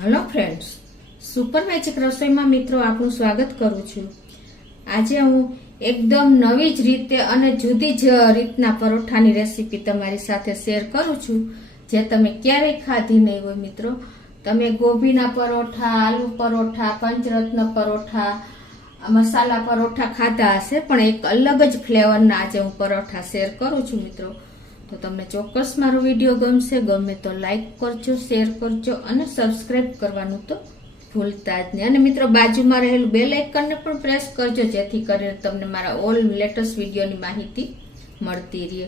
Hello friends, super magic રસોઈમાં મિત્રો આપનું સ્વાગત કરું છું। આજે હું એકદમ નવી જ રીતે અને જુદી જ રીતના પરોઠાની રેસીપી તમારી સાથે શેર કરું છું, જે તમે ક્યારેય ખાધી નહીં હોય। મિત્રો, તમે ગોભીના પરોઠા, આલુ પરોઠા, પંચરત્ન પરોઠા, મસાલા પરોઠા ખાધા હશે, પણ એક અલગ જ ફ્લેવરના આજે હું પરોઠા શેર કરું છું। મિત્રો, તો તમને ચોક્કસ મારો વિડીયો ગમે તો લાઈક કરજો, શેર કરજો અને સબસ્ક્રાઇબ કરવાનું તો ભૂલતા જ નહીં। અને મિત્રો, બાજુમાં રહેલું બેલ આઇકનને પણ પ્રેસ કરજો, જેથી કરીને તમને મારા ઓલ લેટેસ્ટ વિડીયોની માહિતી મળતી રહે।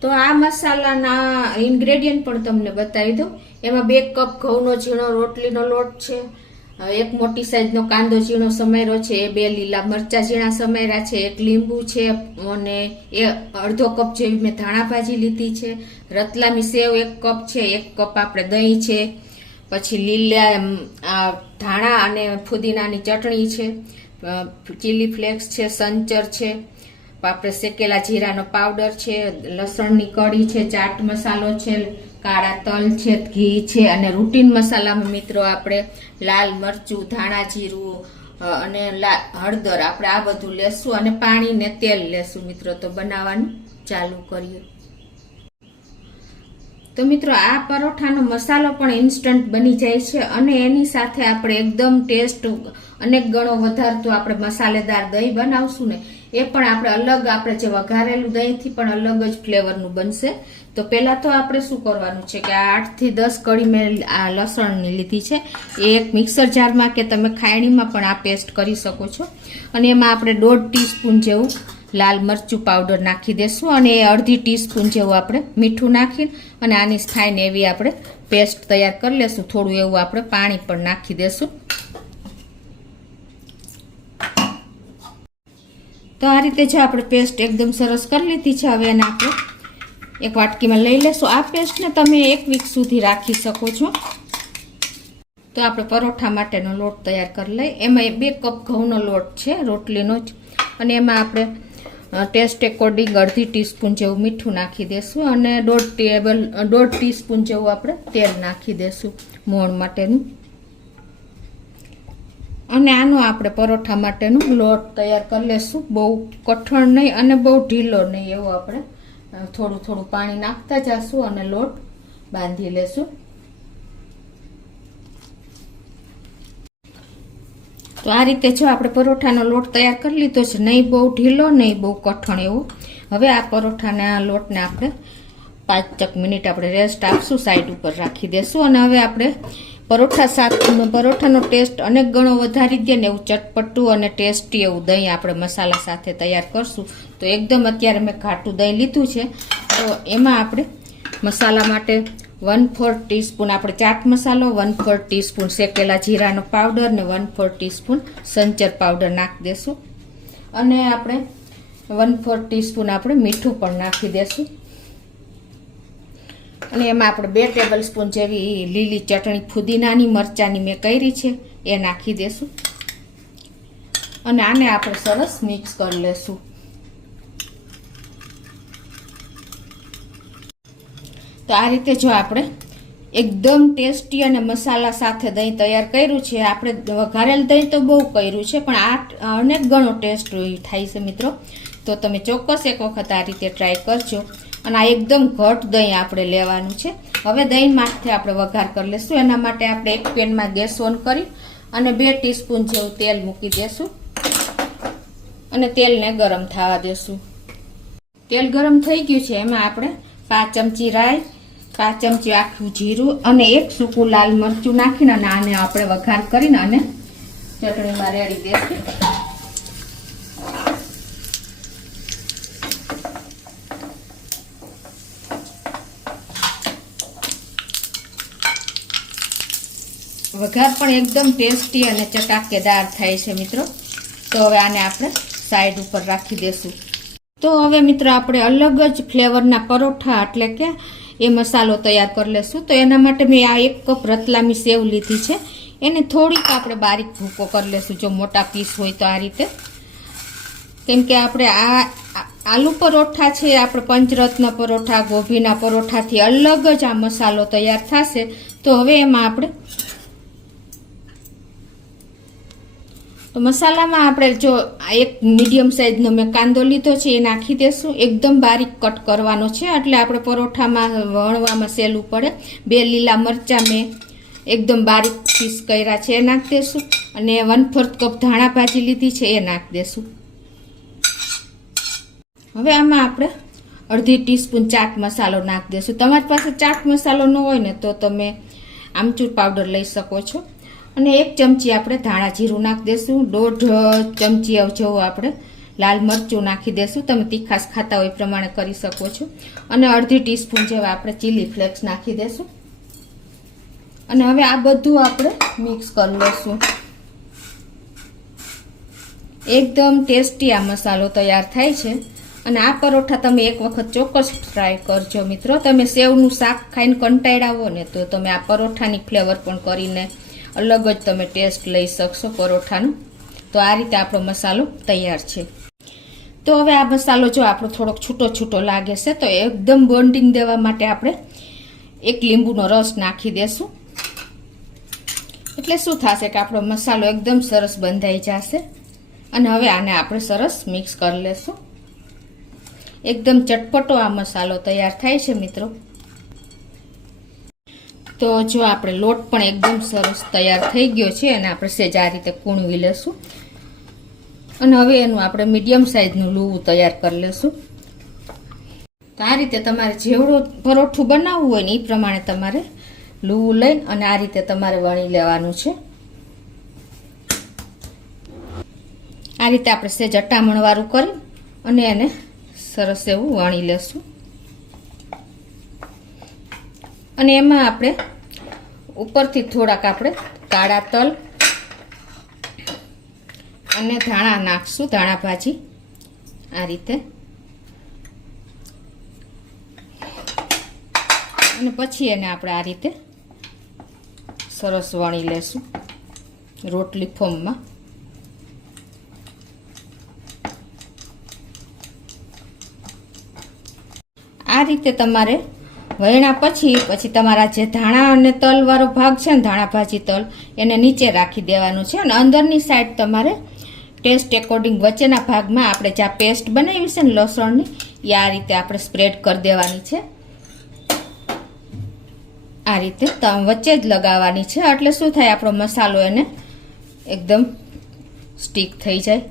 તો આ મસાલાના ઇન્ગ્રેડિયન્ટ પણ તમને બતાવી દઉં। એમાં 2 કપ ઘઉંનો ઝીણો રોટલીનો લોટ છે, એક મોટી સાઈઝનો કાંદો ઝીણો સમાર્યો છે, 2 લીલા મરચા ઝીણા સમાર્યા છે, 1 લીંબુ છે અને અડધો કપ જેવી મેં ધાણા ભાજી લીધી છે, રતલામી સેવ 1 કપ છે, 1 કપ આપણે દહીં છે, પછી લીલા ધાણા અને ફુદીનાની ચટણી છે, ચીલી ફ્લેક્સ છે, સંચર છે, આપણે શેકેલા જીરાનો પાવડર છે, લસણની કળી છે, ચાટ મસાલો છે, કાળા તલ છે, ઘી છે અને રૂટીન મસાલામાં મિત્રો આપણે લાલ મરચું, ધાણા જીરું અને હળદર આપણે આ બધું લેશું અને પાણી ને તેલ લેશું। મિત્રો, તો બનાવવાનું ચાલુ કરીએ। તો મિત્રો, આ પરોઠાનો મસાલો પણ ઇન્સ્ટન્ટ બની જાય છે અને એની સાથે આપણે એકદમ ટેસ્ટ અનેક ગણો વધારતું આપણે મસાલેદાર દહીં બનાવશું ને, એ પણ આપણે અલગ, આપણે જે વઘારેલું દહીંથી પણ અલગ જ ફ્લેવરનું બનશે। તો પહેલા તો આપણે શું કરવાનું છે કે 8 થી 10 કળી મેં આ લસણની લીધી છે, એ એક મિક્સર જારમાં કે તમે ખાયણીમાં પણ આ પેસ્ટ કરી શકો છો, અને એમાં આપણે 1.5 ટીસ્પૂન જેવું લાલ મરચું પાવડર નાખી દેશું અને 1/2 ટીસ્પૂન જેવું આપણે મીઠું નાખી અને આની ફાઇન એવી આપણે પેસ્ટ તૈયાર કરી લેશું। થોડું એવું આપણે પાણી પણ નાખી દેશું। તો આ રીતે જો આપણે પેસ્ટ એકદમ સરસ કરી લીધી છે, હવે એને આપણે એક વાટકીમાં લઈ લેશું। આ પેસ્ટને તમે 1 વીક સુધી રાખી શકો છો। તો આપણે પરોઠા માટેનો લોટ તૈયાર કરી લઈએ। એમાં 2 કપ ઘઉંનો લોટ છે રોટલીનો જ, અને એમાં આપણે ટેસ્ટ એકોર્ડિંગ 1/2 ટીસ્પૂન જેવું મીઠું નાખી દેશું અને 1.5 ટીસ્પૂન જેવું આપણે તેલ નાખી દેશું મોણ માટેનું। અને આનો આપણે પરોઠા માટેનું લોટ તૈયાર કરી લેશું। બહુ કઠણ નહીં અને બહુ ઢીલો નહીં, એવું આપણે થોડું થોડું પાણી નાખતા જશું અને લોટ બાંધી લેશું। તો આ રીતે જો આપણે પરોઠાનો લોટ તૈયાર કરી લીધો છે, નહીં બહુ ઢીલો નહીં બહુ કઠણ એવું। હવે આ પરોઠાના લોટને આપણે 5 મિનિટ આપણે રેસ્ટ આપશું, સાઈડ ઉપર રાખી દેશું। અને હવે આપણે પરોઠાનો ટેસ્ટ અનેક ગણો વધારી દે ને એવું ચટપટું અને ટેસ્ટી એવું દહીં આપણે મસાલા સાથે તૈયાર કરશું। તો એકદમ અત્યારે મેં ઘાટું દહીં લીધું છે, તો એમાં આપણે મસાલા માટે 1/4 ટીસ્પૂન આપણે ચાટ મસાલો, 1/4 ટીસ્પૂન શેકેલા જીરાનો પાવડર ને 1/4 ટીસ્પૂન સંચર પાવડર નાખી દેશું, અને આપણે 1/4 ટીસ્પૂન આપણે મીઠું પણ નાખી દેશું, અને એમાં આપણે 2 ટેબલ સ્પૂન જેવી લીલી ચટણી ફુદીનાની મરચાની મેં કરી છે એ નાખી દેશું, અને આને આપણે સરસ મિક્સ કરી લેશું। તો આ રીતે જો આપણે એકદમ ટેસ્ટી અને મસાલા સાથે દહીં તૈયાર કર્યું છે। આપણે વઘારેલ દહીં તો બહુ કર્યું છે, પણ આ અનેક ગણો ટેસ્ટ થાય છે મિત્રો। તો તમે ચોક્કસ એક વખત આ રીતે ટ્રાય કરજો। અને આ એકદમ ઘટ દહીં આપણે લેવાનું છે। હવે દહીં માટે આપણે વઘાર કરી લેશું। એના માટે આપણે એક પેનમાં ગેસ ઓન કરી અને 2 ટીસ્પૂન જેવું તેલ મૂકી દેશું અને તેલને ગરમ થવા દેશું। તેલ ગરમ થઈ ગયું છે, એમાં આપણે 5 ચમચી રાઈ, 5 ચમચી આખું જીરું અને 1 સૂકું લાલ મરચું નાખીને અને આને આપણે વઘાર કરીને અને ચટણીમાં રેડી દેશું। વઘાર પણ એકદમ ટેસ્ટી અને ચટાકેદાર થાય છે મિત્રો। તો હવે આને આપણે સાઈડ ઉપર રાખી દેશું। તો હવે મિત્રો, આપણે અલગ જ ફ્લેવરના પરોઠા એટલે કે એ મસાલો તૈયાર કરી લેશું। તો એના માટે મેં આ 1 કપ રતલામી સેવ લીધી છે, એને થોડીક આપણે બારીક ભૂકો કરી લેશું, જો મોટા પીસ હોય તો આ રીતે, કેમ કે આપણે આ આલુ પરોઠા છે, આપણે પંચરત્ન પરોઠા, ગોભીના પરોઠાથી અલગ જ આ મસાલો તૈયાર થશે। તો હવે એમાં આપણે તો મસાલામાં આપણે જો એક મીડિયમ સાઈઝનો મેં કાંદો લીધો છે એ નાખી દેશું. એકદમ બારીક કટ કરવાનો છે એટલે આપણે પરોઠામાં વણવામાં સહેલું પડે. 2 લીલા મરચાં મેં એકદમ બારીક પીસ કર્યા છે એ નાખી દેશું. અને 1/4 કપ ધાણા ભાજી લીધી છે એ નાખી દેશું. હવે આમાં આપણે અડધી ટીસ્પૂન ચાટ મસાલો નાખી દેશું. તમારી પાસે ચાટ મસાલો ન હોય ને તો તમે આમચૂર પાવડર લઈ શકો છો. અને 1 ચમચી આપણે ધાણા જીરું નાખી દેશું. 1.5 ચમચી જેવું આપણે લાલ મરચું નાખી દેશું. તમે તીખાશ ખાતા હોય એ પ્રમાણે કરી શકો છો. અને અડધી ટીસ્પૂન જેવા આપણે ચીલી ફ્લેક્સ નાખી દેશું. અને હવે આ બધું આપણે મિક્સ કરી લઈશું. એકદમ ટેસ્ટી આ મસાલો તૈયાર થાય છે. અને આ પરોઠા તમે એક વખત ચોક્કસ ટ્રાય કરજો મિત્રો. તમે સેવનું શાક ખાઈને કંટાળ્યા હો ને તો તમે આ પરોઠાની ફ્લેવર પણ કરીને અલગ જ તમે ટેસ્ટ લઈ શકશો પરોઠાનું. તો આ રીતે આપણો મસાલો તૈયાર છે. તો હવે આ મસાલો જો આપણો થોડોક છૂટો છૂટો લાગે છે તો એકદમ બોન્ડિંગ દેવા માટે આપણે 1 લીંબુનો રસ નાખી દેશું. એટલે શું થશે કે આપણો મસાલો એકદમ સરસ બંધાઈ જશે. અને હવે આને આપણે સરસ મિક્સ કરી લેશું. એકદમ ચટપટો આ મસાલો તૈયાર થાય છે મિત્રો. તો જો આપણે લોટ પણ એકદમ સરસ તૈયાર થઈ ગયો છે અને આપણે સહેજ આ રીતે કૂણવી લેશું. અને હવે એનું આપણે મીડિયમ સાઈઝનું લૂવું તૈયાર કરી લેશું. તો આ રીતે તમારે જેવડું પરોઠું બનાવવું હોય ને એ પ્રમાણે તમારે લૂવું લઈને અને આ રીતે તમારે વણી લેવાનું છે. આ રીતે આપણે સહેજ અટામણવાળું કરી અને એને સરસ એવું વણી લેશું. અને એમાં આપણે ઉપરથી થોડાક આપણે કાળા તલ અને ધાણા નાખશું. ધાણા ભાજી આ રીતે. અને પછી એને આપણે આ રીતે સરસ વણી લેશું રોટલી ફોર્મમાં. આ રીતે તમારે વણ્યા પછી તમારા જે ધાણા અને તલ વાળો ભાગ છે ને ધાણા ભાજી તલ એને નીચે રાખી દેવાનું છે. અને અંદરની સાઈડ તમારે ટેસ્ટ એકોર્ડિંગ વચ્ચેના ભાગમાં આપણે જે પેસ્ટ બનાવી છે ને લસણની એ આ રીતે આપણે સ્પ્રેડ કરી દેવાની છે. આ રીતે વચ્ચે જ લગાવવાની છે. એટલે શું થાય આપણો મસાલો એને એકદમ સ્ટીક થઈ જાય.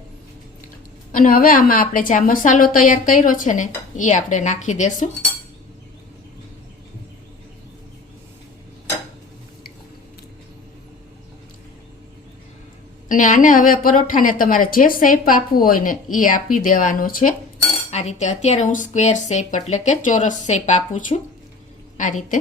અને હવે આમાં આપણે જે મસાલો તૈયાર કર્યો છે ને એ આપણે નાખી દેશું. અને આને હવે પરોઠાને તમારે જે શેપ આપવું હોય ને એ આપી દેવાનું છે. આ રીતે અત્યારે હું સ્ક્વેર શેપ એટલે કે ચોરસ શેપ આપું છું. આ રીતે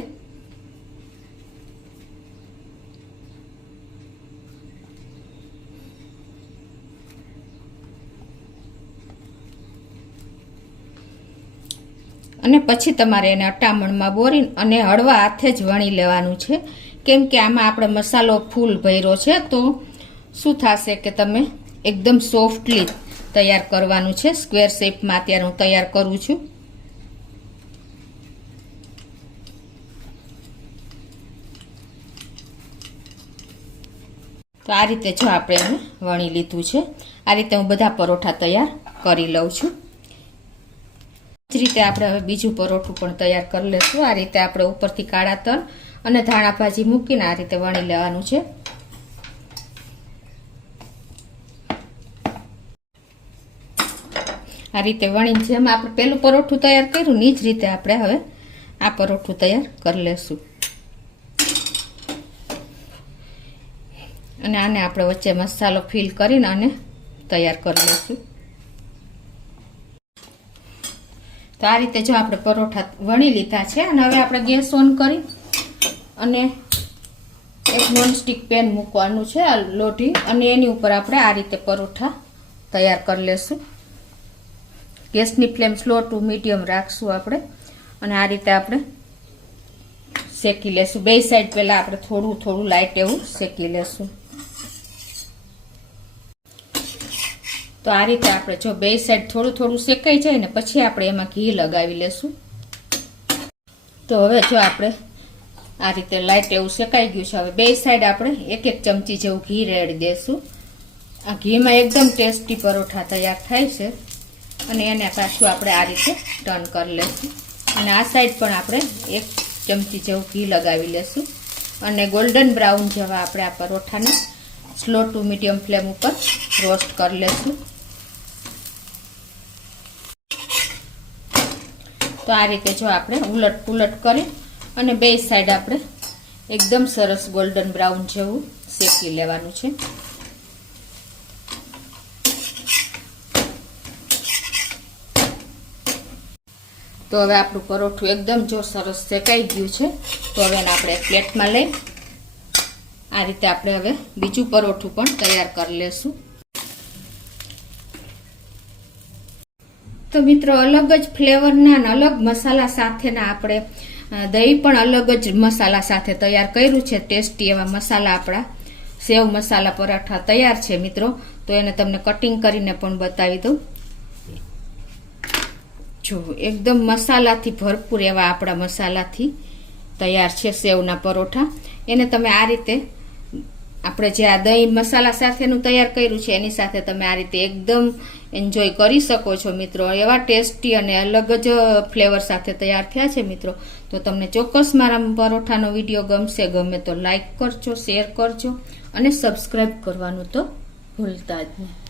અને પછી તમારે એને અટામણમાં બોરીને અને હળવા હાથે જ વણી લેવાનું છે. કેમ કે આમાં આપણે મસાલો ફૂલ ભર્યો છે તો શું થશે કે તમે એકદમ સોફ્ટલી તૈયાર કરવાનું છે. સ્ક્વેર શેપમાં અત્યારે હું તૈયાર કરું છું. તો આ રીતે જો આપણે એને વણી લીધું છે. આ રીતે હું બધા પરોઠા તૈયાર કરી લઉં છું. જ રીતે આપણે હવે બીજું પરોઠું પણ તૈયાર કરી લઈશું. આ રીતે આપણે ઉપરથી કાળા તલ અને ધાણા ભાજી મૂકીને આ રીતે વણી લેવાનું છે. આ રીતે વણીને જેમ આપણે પેલું પરોઠું તૈયાર કર્યું ને એ જ રીતે આપણે હવે આ પરોઠું તૈયાર કરી લેશું. અને આને આપણે વચ્ચે મસાલો ફિલ કરીને અને તૈયાર કરી લઈશું. તો આ રીતે જો આપણે પરોઠા વણી લીધા છે. અને હવે આપણે ગેસ ઓન કરી અને એક નોનસ્ટિક પેન મૂકવાનું છે આ લોઢી. અને એની ઉપર આપણે આ રીતે પરોઠા તૈયાર કરી લેશું. ગેસની ફ્લેમ સ્લો ટુ મીડિયમ રાખશું આપણે. અને આ રીતે આપણે શેકી લેશું. બે સાઈડ પહેલાં આપણે થોડું થોડું લાઇટ એવું શેકી લેશું. તો આ રીતે આપણે જો બે સાઈડ થોડું થોડું શેકાઈ જાય ને પછી આપણે એમાં ઘી લગાવી લેશું. તો હવે જો આપણે આ રીતે લાઈટ એવું શેકાઈ ગયું છે. હવે બે સાઈડ આપણે 1-1 ચમચી જેવું ઘી રેડી દેશું. આ ઘીમાં એકદમ ટેસ્ટી પરોઠા તૈયાર થાય છે. અને એને પાછું આપણે આ રીતે ટર્ન કરી લેશું. અને આ સાઈડ પણ આપણે 1 ચમચી જેવું ઘી લગાવી લેશું. અને ગોલ્ડન બ્રાઉન જેવા આપણે આ પરોઠાને સ્લો ટુ મીડિયમ ફ્લેમ ઉપર રોસ્ટ કરી લેશું. તો આ રીતે જો આપણે ઉલટ પુલટ કરી અને બે સાઈડ આપણે એકદમ સરસ ગોલ્ડન બ્રાઉન જેવું શેકી લેવાનું છે. તો હવે આપણું પરોઠું એકદમ જો સરસ શેકાઈ ગયું છે. તો હવે એને આપણે પ્લેટમાં લઈ આ રીતે આપણે હવે બીજું પરોઠું પણ તૈયાર કરી લેશું. તો મિત્રો અલગ જ ફ્લેવરના અને અલગ મસાલા સાથેના આપણે દહીં પણ અલગ જ મસાલા સાથે તૈયાર કર્યું છે. ટેસ્ટી એવા મસાલા આપણા સેવ મસાલા પરાઠા તૈયાર છે મિત્રો. તો એને તમને કટિંગ કરીને પણ બતાવી દઉં. જો એકદમ મસાલાથી ભરપૂર એવા આપણા મસાલાથી તૈયાર છે સેવના પરોઠા. એને તમે આ રીતે આપણે જે આ દહીં મસાલા સાથેનું તૈયાર કર્યું છે એની સાથે તમે આ રીતે એકદમ એન્જોય કરી શકો છો મિત્રો. એવા ટેસ્ટી અને અલગ જ ફ્લેવર સાથે તૈયાર થયા છે મિત્રો. તો તમને ચોક્કસ મારા પરોઠાનો વિડીયો ગમે તો લાઈક કરજો, શેર કરજો અને સબસ્ક્રાઈબ કરવાનું તો ભૂલતા જ નહીં.